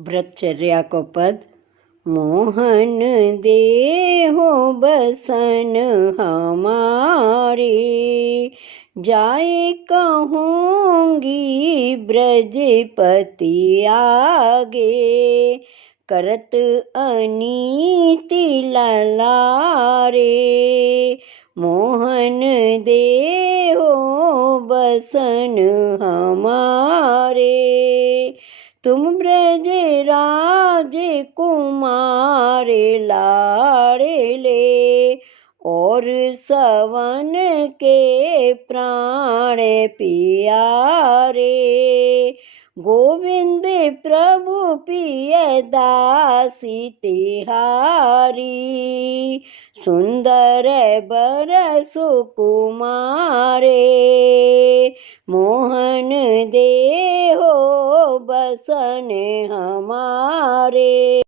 व्रतचर्या को पद। मोहन दे हो बसन हमारे, जाए कहूँगी ब्रजपति आगे, करत अनीति ललारे। मोहन दे हो बसन हमारे, तुम ब्रज राज कुमार लाड़ले, और सवन के प्राण प्यारे। गोविंद प्रभु पिय दासी तिहारी, सुंदर बर सुकुमारे। मोहन दे हो बसन हमारे।